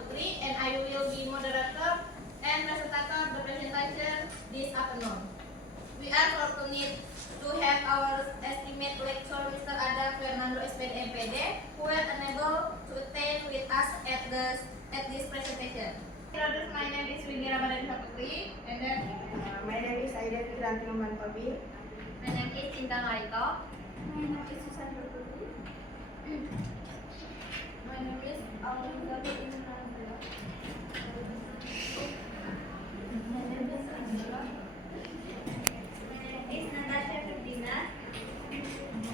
Saputri, and I will be moderator and presentator the presentation this afternoon. We are fortunate to have our esteemed lecturer Mr. Adam Fernando SPD MPD, who was unable to attend with us at this presentation. My name is Windy Ramadhan Saputri, and then My name is Aida Firanti Mantobi. my name is Cinta Marito. My name is Susan Putri. My name is Alvin Gabi. My name is Angela. My name is Natasha Ferdina.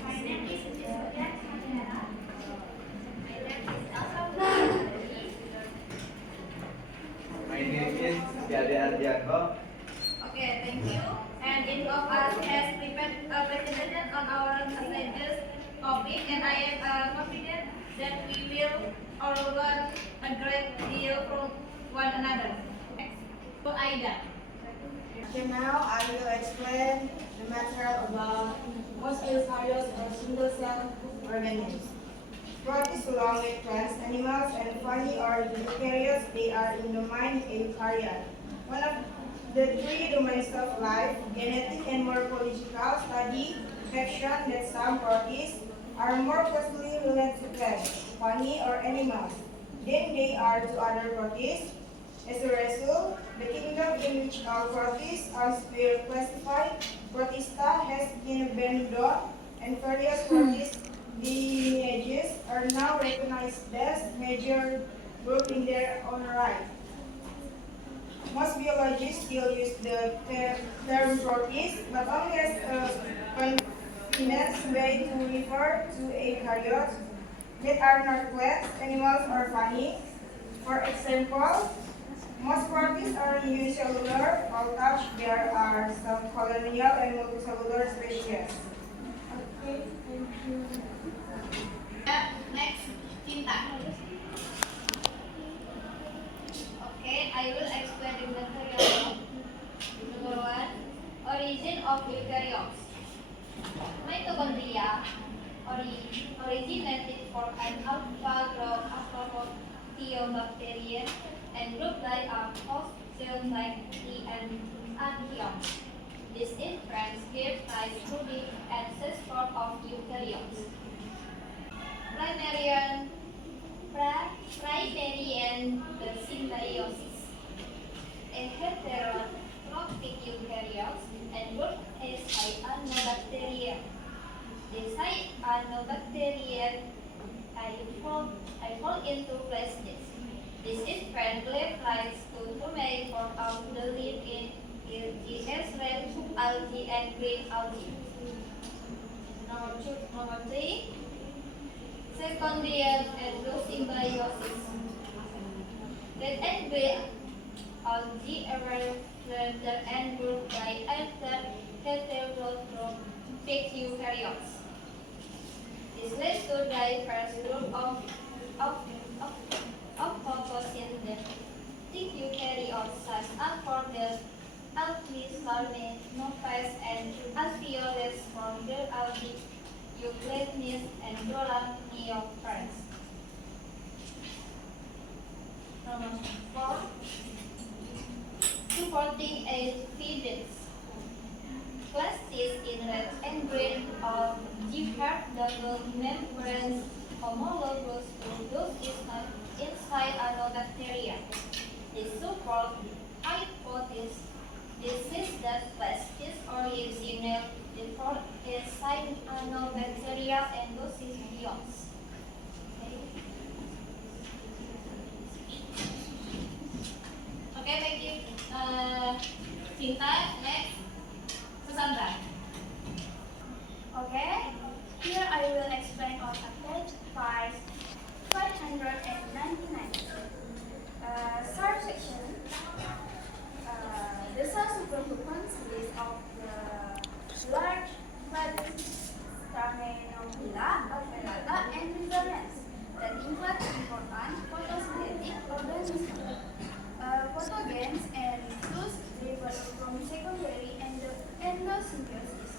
My name is Julia Sandiara. My name is Elsa. My name is Gade Ardianto. Okay, thank you. And each of us has prepared a presentation on our messages topic, and I am confident that we will all learn a great deal from one another. Next, to Aida. Okay, now I will explain the matter about most eukaryotes or single-cell organisms. Protists along with plants, animals, and fungi or eukaryotes, they are in the domain eukaryote. One of the three domains of life, genetic and morphological study, have shown that some protists are more closely related to plants, fungi, or animals than they are to other protists. As a result, the kingdom in which all protists are classified, Protista, has been abandoned, and various protist lineages are now recognized as major groups in their own right. Most biologists still use the term protist, but only as a convenient way to refer to eukaryotes that are not plants, animals, or fungi. For example, most protists are unicellular, although there are some colonial and multicellular species. Okay, thank you. Next, Cinta. Okay, I will explain the material. Number one, origin of eukaryotes. Mitochondria originated from an alpha-group Acrophyllobacterium and grouped by a host cell like the archaeons. This inference gives rise to the ancestor of eukaryotes. Primarian symbiosis. A heterotrophic eukaryotes and group as cyanobacteria. The cyanobacteria evolved into plastids. This inference gave rise to many forms of the living as red algae and green algae. Number three, secondary endosymbiosis. Red and green algae were further and grouped by other heterotrophic eukaryotes. This led to diverse group of photosynthetic eukaryotes such as Cordyceps, Alpis, Larvae, and Alveolus from the algae, Euclidnis, and Dolam neophytes. Number 4. Supporting evidence. Plastids in red and green of different double membranes homologous to those inside cyanobacteria. This support hypothesis is that plastids originate inside cyanobacteria and those symbionts. Okay, thank you. Cinta, next. Susandra. Okay, here I will explain on page 599. Third section. The cell supercoupons list of the large Stamenophylla, Avelata, and Rhizomes that include important photosynthetic organisms, pathogens, and those derived from secondary endosymbiosis.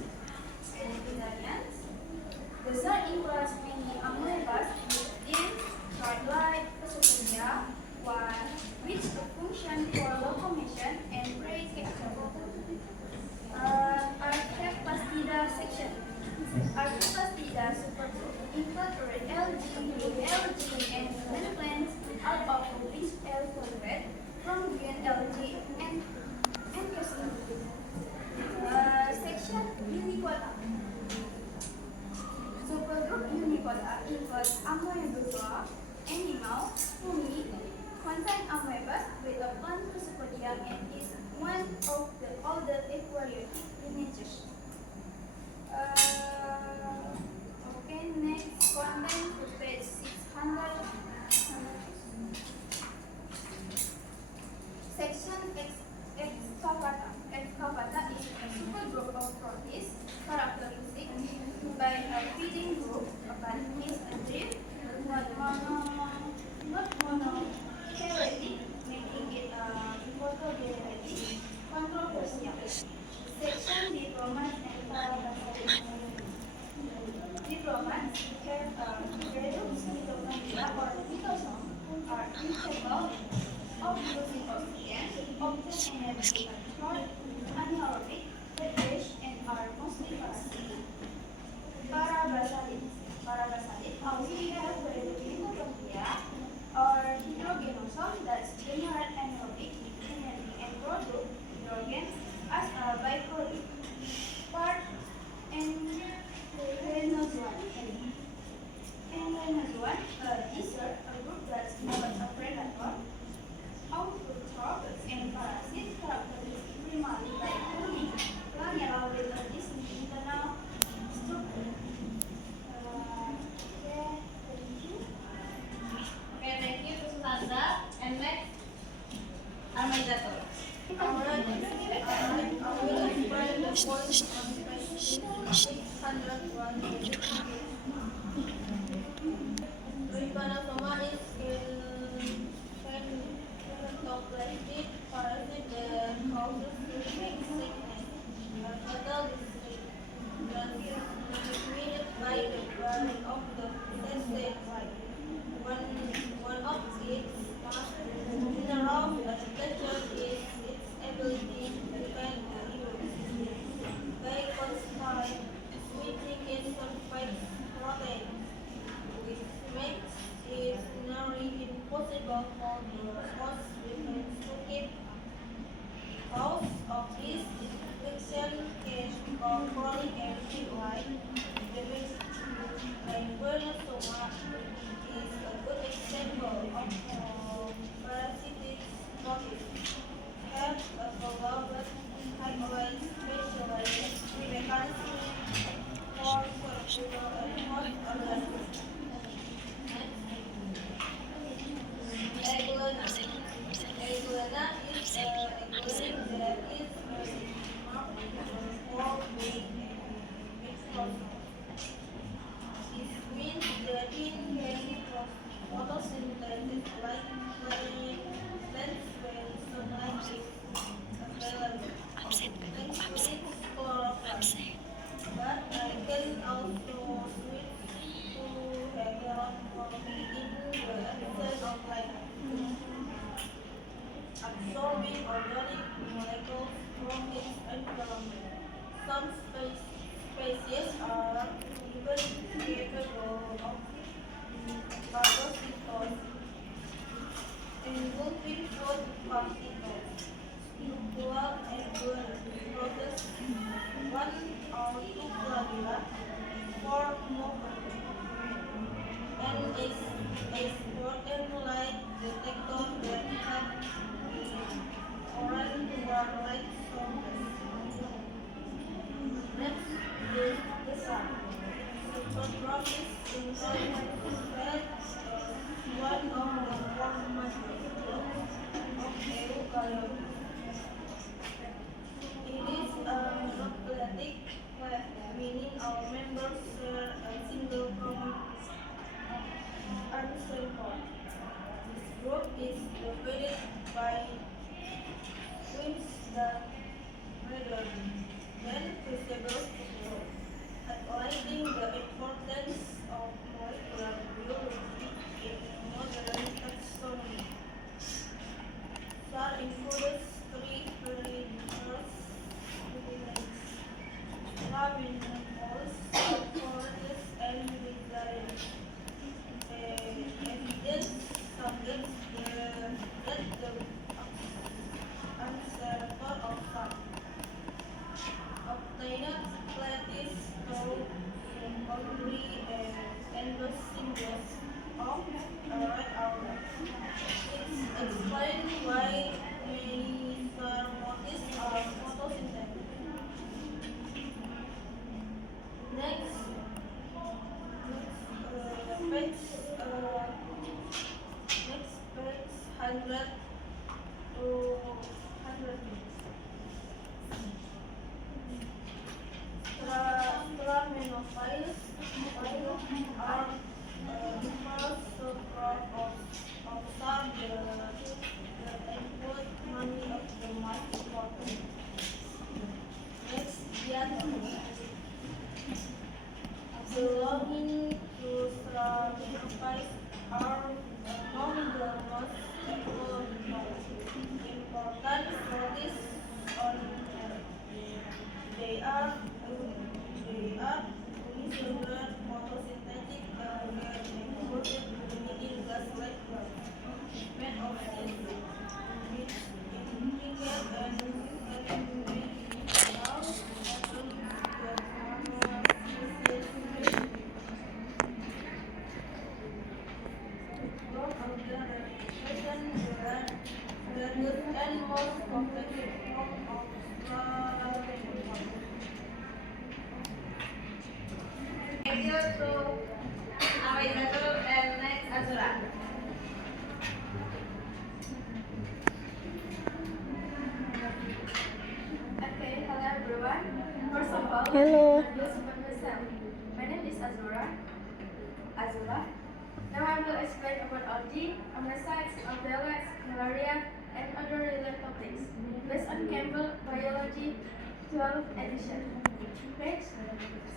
And Rhizomes, the cell includes many amoebas within, like Pseudomonas, short, anaerobic, reddish, and are mostly parasitic. Parabasalid also have Hydrogenotropia or hydrogenosome that's generate anaerobic energy and produce hydrogen as a byproduct. Part and Rhinozoan. These are a group that's not a predator. Autotrophs and parasites characterized primarily by planaria with a distinct internal structure. Okay, thank you to Susanda. And next, Armadator. I will explain the points on page 601. Trypanosoma is pentoplastic parasite that causes sleeping sickness, a fatal disease transmitted by the bite of the insect fly. One of its general advantages is its ability to defend the immune system by conspiring mitigating surface protein, which makes it nearly impossible for the host defense to keep. Cause of this infection can cause chronic MCY damage. Trypanosoma is a good example of parasitic motif. Have a developed highly specialized mechanism for survival and host organisms. Aglena. Aglena is a agglutinin that is very marked for being explosive. This means the gene can photosynthesis like plants when sunlight is available. Thanks to its chlorophyll. But I can also switch to heterochromy in the absence of light, absorbing organic molecules from its environment. Some species are even capable of phagocytosis, engulfing food particles. Structural process 1 or 2 flagella for movement. And a sport emulate detector that have orange light sources. Next is the sun. Supertropic employment fed one of the four major groups of eukaryotes. It is a monocletic web, meaning our members share a single common ancestral cord. This group is divided by twins that rather than visible to grow, highlighting the importance of molecular biology in modern taxonomy. SAR includes three very diverse elements: laminophores, forests, and rhizoids. Evidence suggests that the ancestor of SAR obtained platies through boundary and endosymbiosis of a red alga. It explains why many SAR motifs are photosynthetic. Next, page 100 to 100. Straminophores are the first subgroup of SAR that include many of the most important. Next, diatomy. Belonging to Straminophores are among the most ecological important for this and most complex form of strangulation. Thank you to Awaizatul and next Azura. Okay, hello everyone. First of all, Hello. let me introduce myself. My name is Azura. Now I will explain about OD, homicides, violence, malaria, and other related topics based on Campbell Biology 12th edition, page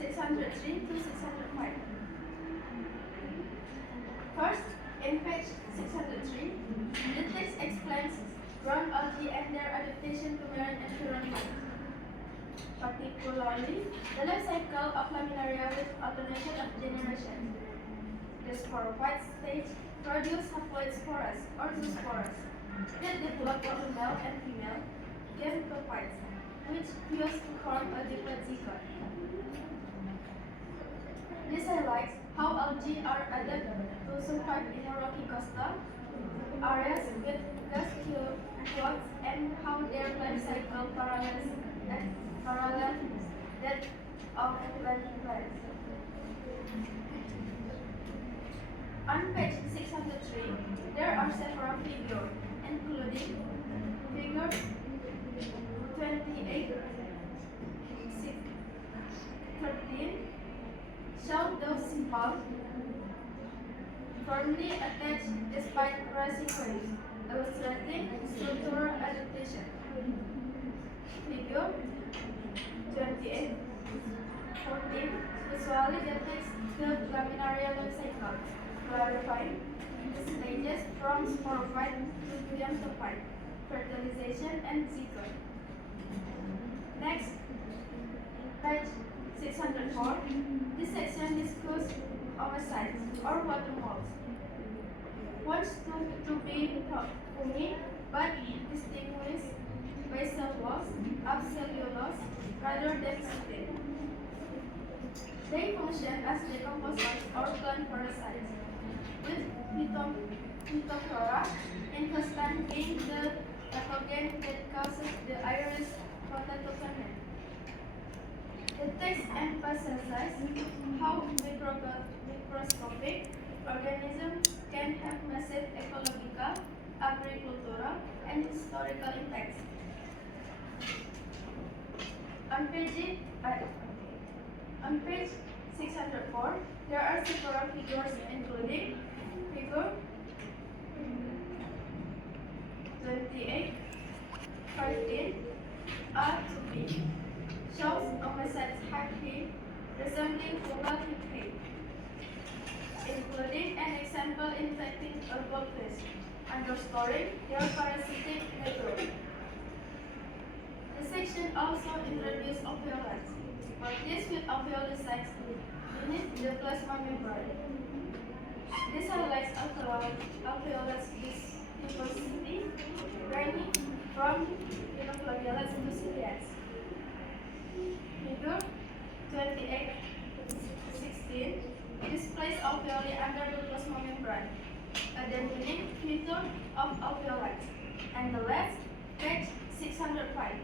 603 to 605. First, in page 603, the text explains ground algae and their adaptation to marine environment, particularly the life cycle of laminaria with alternation of generation. The sporophyte stage produce haploid spores or zoospores that develop into male and female gametophytes, which fuse to form a diploid zygote. This highlights how algae are adapted to survive in rocky coastal areas with gas clouds and how their life cycle parallels that of land plants. On page 603, there are several figures, including figure 28, 13, show those simple, firmly attached despite rising waves, illustrating structural adaptation. Figure 28, 14 visually depicts the laminaria life cycle, clarifying the stages from sporophyte to gametophyte, fertilization, and zygote. Next, page 604. This section discusses oocytes or water moles. Wants to be fungi, but distinguished by cell walls of cellulose rather than stain. They function as decomposers or plant parasites, with Phytophthora infesting the pathogen that causes the iris potato-plant. The text emphasizes how microscopic organisms can have massive ecological, agricultural, and historical impacts. On page 604, there are several figures, including figure 28, 15, A to B, shows oocytes hyphae resembling fungal hyphae, including an example infecting a goldfish, underscoring their parasitic nature. The section also introduces alveolus, bodies with alveolocytes beneath the plasma membrane. This highlights alveolus diversity ranging from dinoflagellates to ciliates. Figure 28:16 displays alveoli under the plasma membrane, a defining feature of alveolates. And the last, page 605.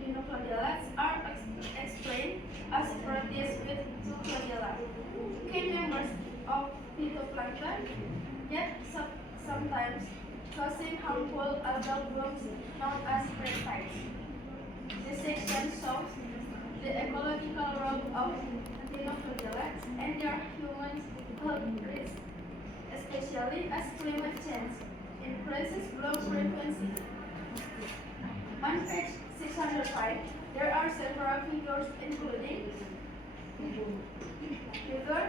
Dinoflagellates are explained as proteins with two flagella, key members of phytoplankton, yet sometimes causing harmful algal blooms known as peptides. This section shows the ecological role of dinoflagellates and their human health risk, especially as climate change increases bloom frequency. On page 605, there are several figures, including figure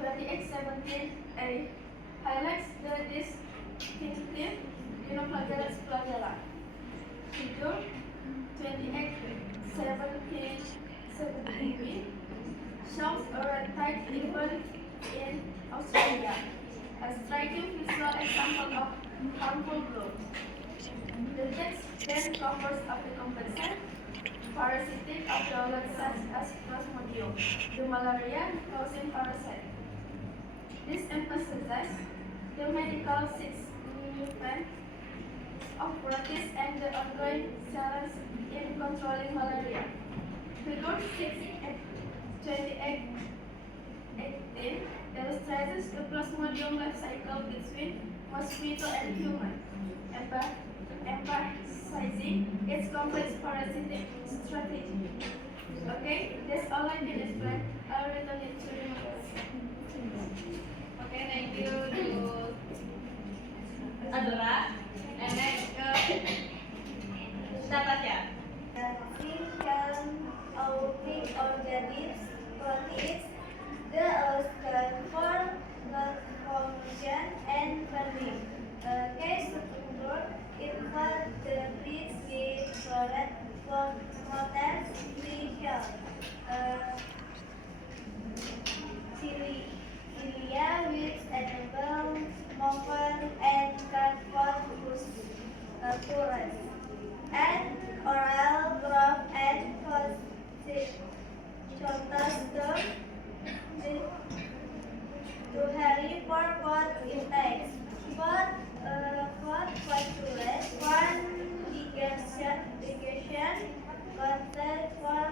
2817A highlights the distinctive dinoflagellates flagella. Figure 2817B shows a red tide event in Australia, a striking visual example of harmful bloom. The text then covers apicomplexan, parasitic alveolus such as Plasmodium, the malaria-causing parasite. This emphasizes the medical significance of red and the ongoing challenge in controlling malaria. Figure 6.28.18 illustrates the plasmodium life cycle between mosquito and human, emphasizing its complex parasitic strategy. Okay, that's all I can explain. I'll return it to the notes. Okay, thank you to Adora. And next, Natasha. Physical organisms, proteins, the scan for locomotion and burning. Case structure invertebrates with solid motors, cilia which enable movement and transport currents, and oral growth and shortest to hurry forward intakes. For postulate, one negation, contact for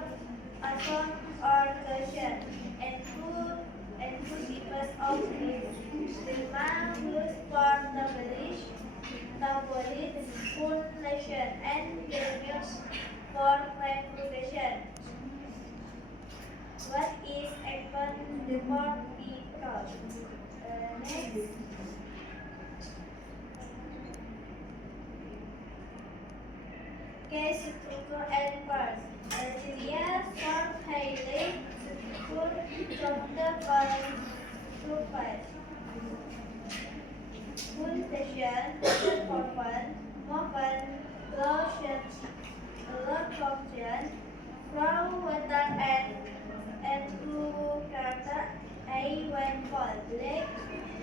assault or caution, and two types of demand use for tabloid formulation and damage for reproduction. What is economical? Next. Case structure and parts. Cilia form highly secure chapter sulfide. Mutation, performance, movement, locomotion, flow, water, and to character A when fall. Lake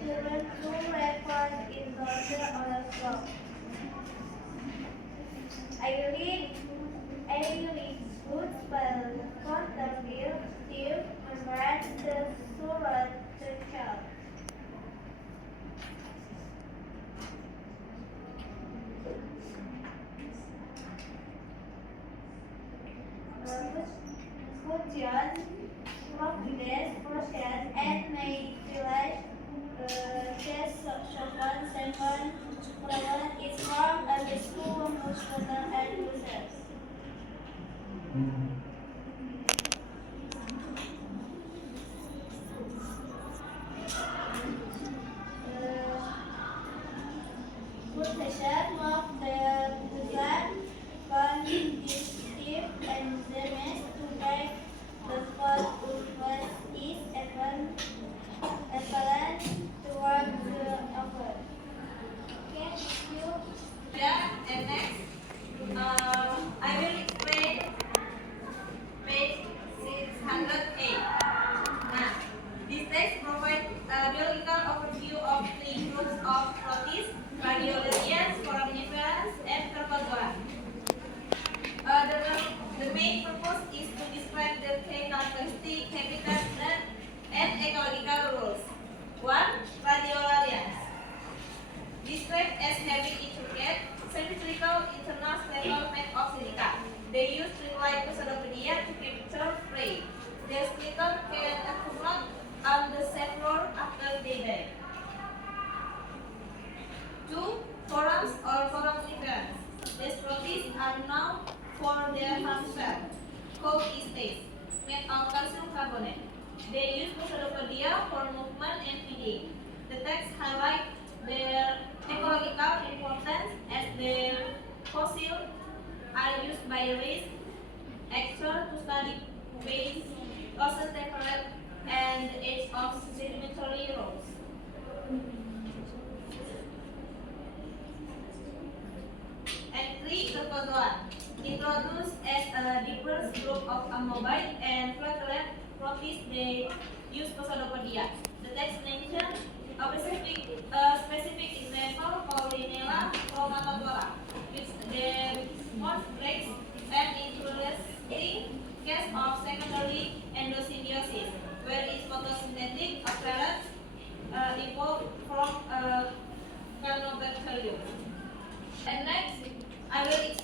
current to record in the oil flow. Aeric goods by contact tube membrane the surround the shell. Fusion, providence, process, and methylation test second prevalent is formed and the school muscular and users. Mutation of the blood conductive enzymes to make the blood movement is equivalent towards the upper. Okay, thank you. Yeah, and next, I will explain page 608. Now, this text provides a biological overview of three groups of protists: radiolarians, foraminiferans, and protozoa. The main purpose is to describe their characteristic, habitat, and ecological roles. 1. Radiolarians. Described as having intricate, symmetrical internal skeletal mat of silica. They use string-like pseudopodia to capture prey. Their skeleton can accumulate on the seafloor after they die. 2. Forams or foraminiferans. These protists are known for their hard shell, called isthmus, made of calcium carbonate. They use pseudopodia for movement and feeding. The text highlights their ecological importance as their fossils are used by experts to study base, ocean temperature, and the age of sedimentary rocks. And 3. Protozoa. Introduced as a diverse group of amoeboid and flatulent protists, they use pseudopodia. The text mentions a specific example, Paulinella chromatophora, which their most breaks an interesting case of secondary endosymbiosis, where its photosynthetic apparatus evolved from Cyanobacterium. And next, I will explain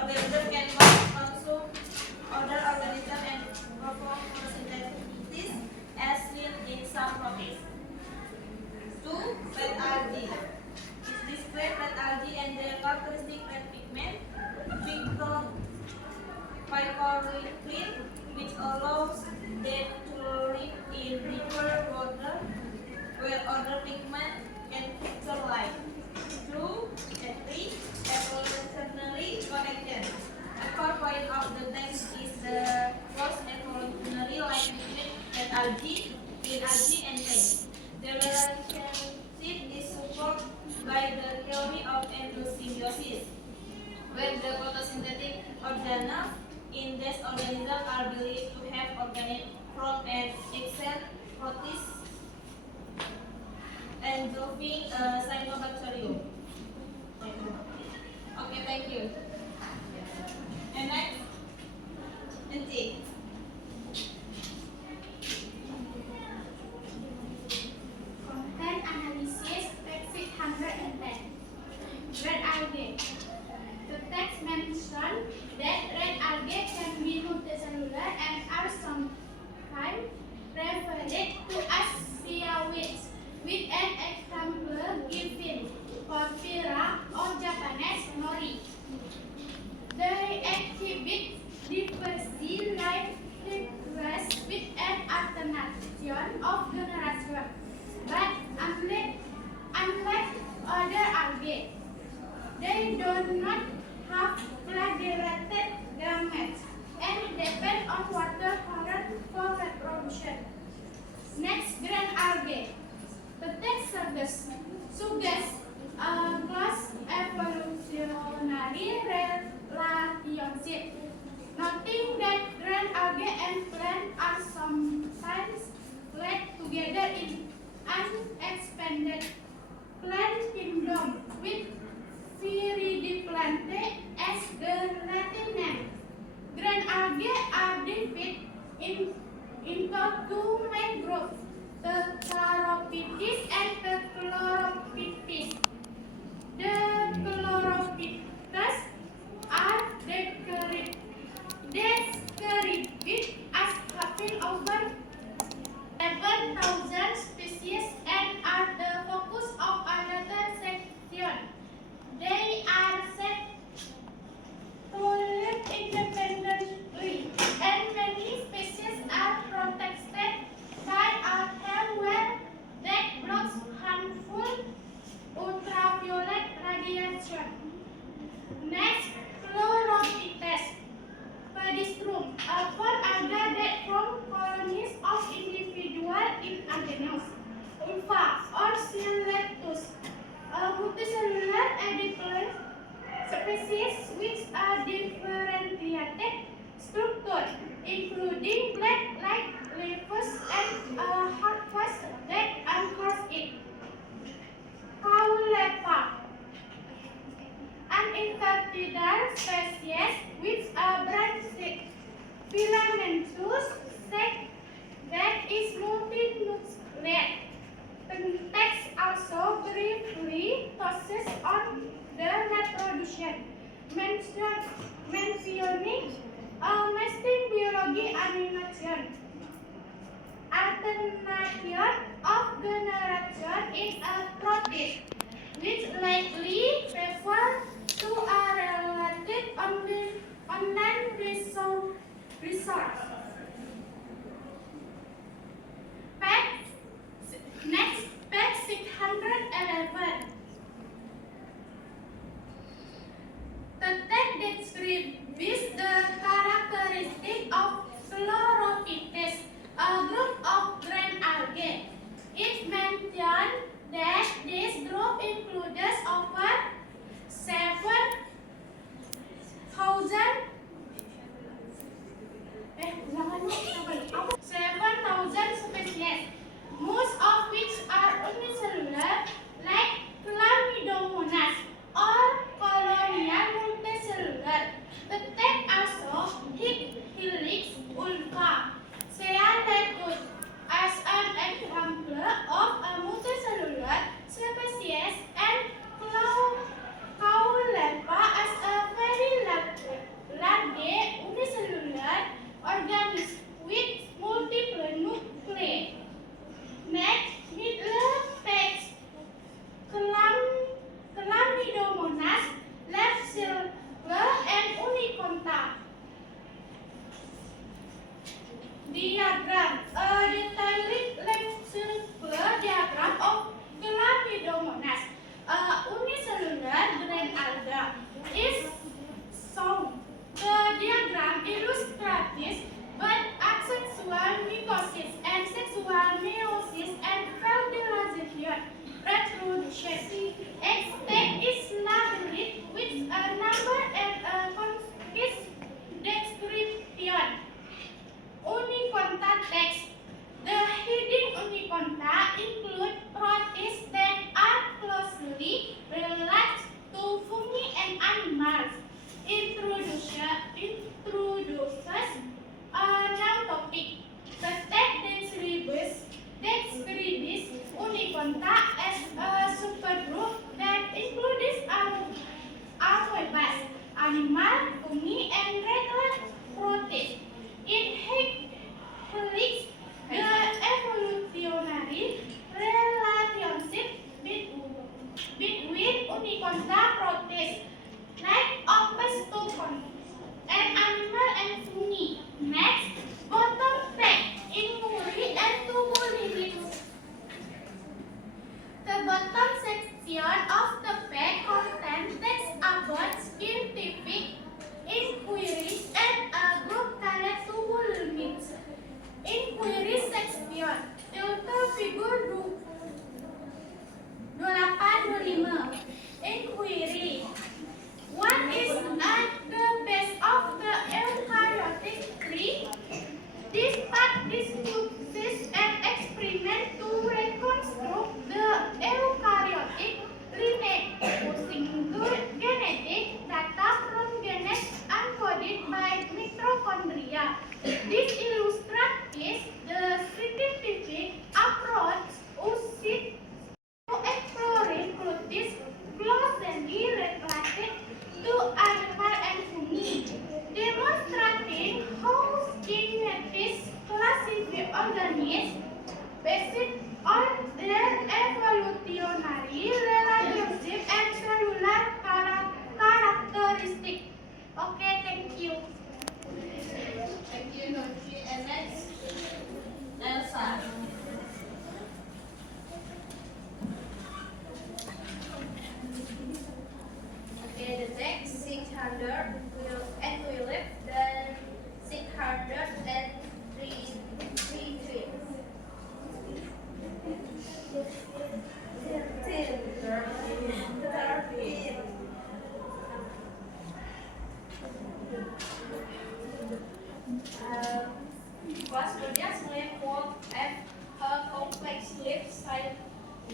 organism can consume other organisms and perform photosynthesis as seen in some protists. 2. Red algae. It describes red algae and their characteristic red pigment, phycorythrin, which allows them to live in deeper water where other pigment can capture light. 3. Evolutionary connection. A core point of the text is the cross evolutionary line between red algae, green algae, and clay. The relationship is supported by the theory of endosymbiosis, where the photosynthetic organelles in this organism are believed to have originated from an excellent protist involving cyanobacterium. Okay, thank you. And next, Nanti. Content analysis, page 610. Red algae. The text mentions that red algae can be multicellular and are sometimes referred to as cyanoids, with an example given: Porphyra or Japanese nori. They exhibit diversity like fibers with an alternation of generation, but unlike other algae, they do not have flagellated gametes and depend on water current for reproduction. Next, green algae. The text suggests a close evolutionary relationship, noting that green algae and plants are sometimes linked together in an expanded plant kingdom, with Viridiplantae as the Latin name. Green algae are divided into two main groups, the Chlorophytes and the Chlorophytes. The Chlorophytes are described as having over 7,000 species and are the focus of another section. They are said to live independently, and many species are protected by a hardware that blocks harmful ultraviolet radiation. Next, Chlorophytes. Pedistrum, a fur alga that forms colonies of individuals in agenous ulva or Siletus, a multicellular edible species with a differentiated structure, including black-like leaves and a hard face that anchors it. Caulepa, an intertidal species with a branched filamentous sac that is multinucleate. The text also briefly touches on the reproduction, mentioning a nesting biology animation. Alternation of generation is a protist, which likely refers to a related online resource. Next, page 611. The text describes the characteristic of Chlorophytes, a group of green algae. It mentions that this group includes over 7,000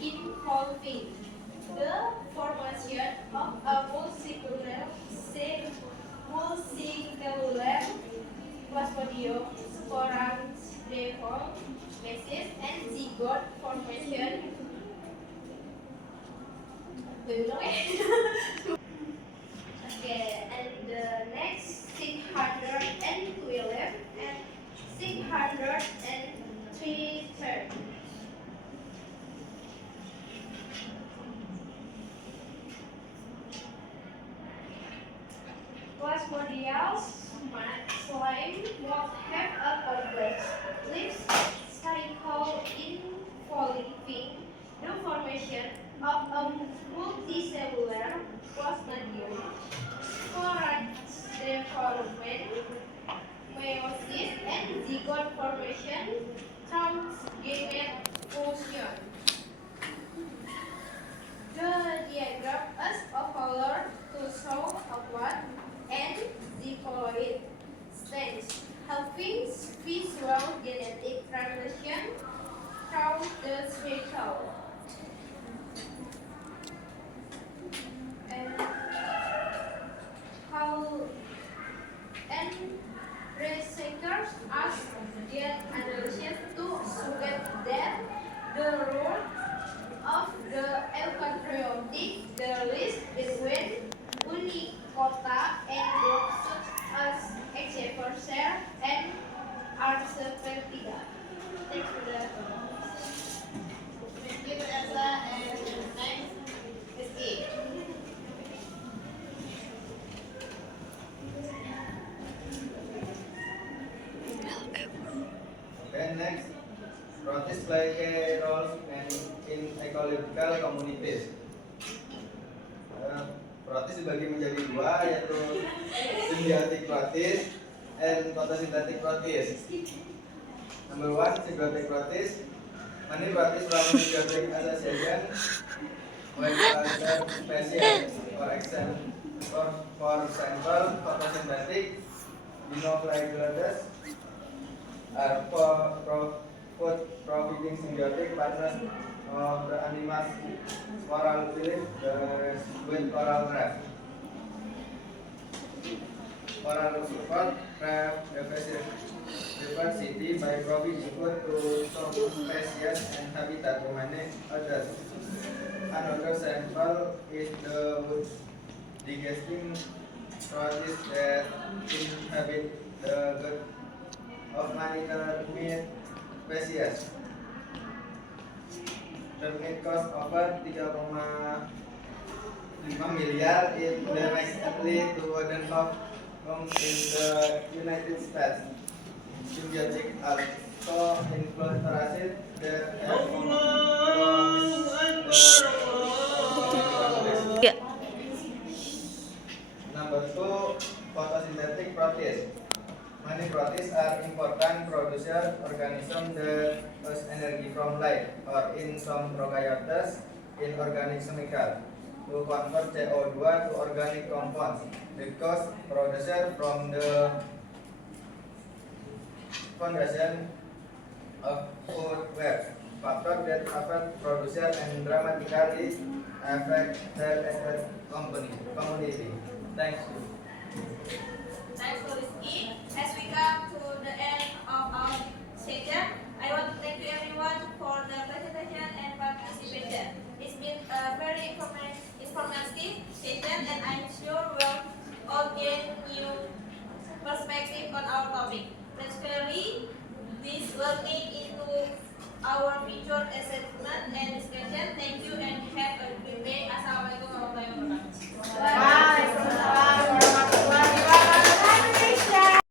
involving the formation of a multicellular plasmodium, sporangial species, and zygote formation. Okay, and the next 612 and 603. Plasmodial slime must have a complex leaf cycle involving the formation of a multicellular plasmodium, sporadic development, meiosis, and zygote formation through gamete fusion. The diagram is overlaid to show upward and diploid stage, helping visual genetic translation through the cycle. And researchers ask their analysis to suggest that the role of the eukaryotic the list between Unicota and groups such as Xavier cell and Arcepelida. Thanks for that. Thank you, Elsa, and next is E. Okay, next. Protists play a role in ecological communities. Protis dibagi menjadi dua, yaitu symbiotic protis and photosynthetic protis. Number one, symbiotic protis. Many protists from symbiotic association with other species. For example, photosynthetic dinoflagellates are providing symbiotic partners of the animals coral reef with coral reef. Coral support reef diversity by providing food to some species and habitat to many others. Another sample is the wood digesting protists that inhabit the gut of many meat species. The meat cost over 3,5 miliar in the next athlete to wooden hog in the United States. Symbiotic also include parasites that have Number two, photosynthetic protists. Many protists are important producer organisms that use energy from light, or in some prokaryotes, inorganic chemical, to convert CO2 to organic compounds, because producer from the foundation of food web, factor that affect producer and dramatically affect their community. Thanks. Thanks for listening. As we come to the end of our session, I want to thank you everyone for the presentation and participation. It's been a very informative session, and I'm sure we'll all gain new perspective on our topic. Transferring this learning into our future assessment and discussion. Thank you and have a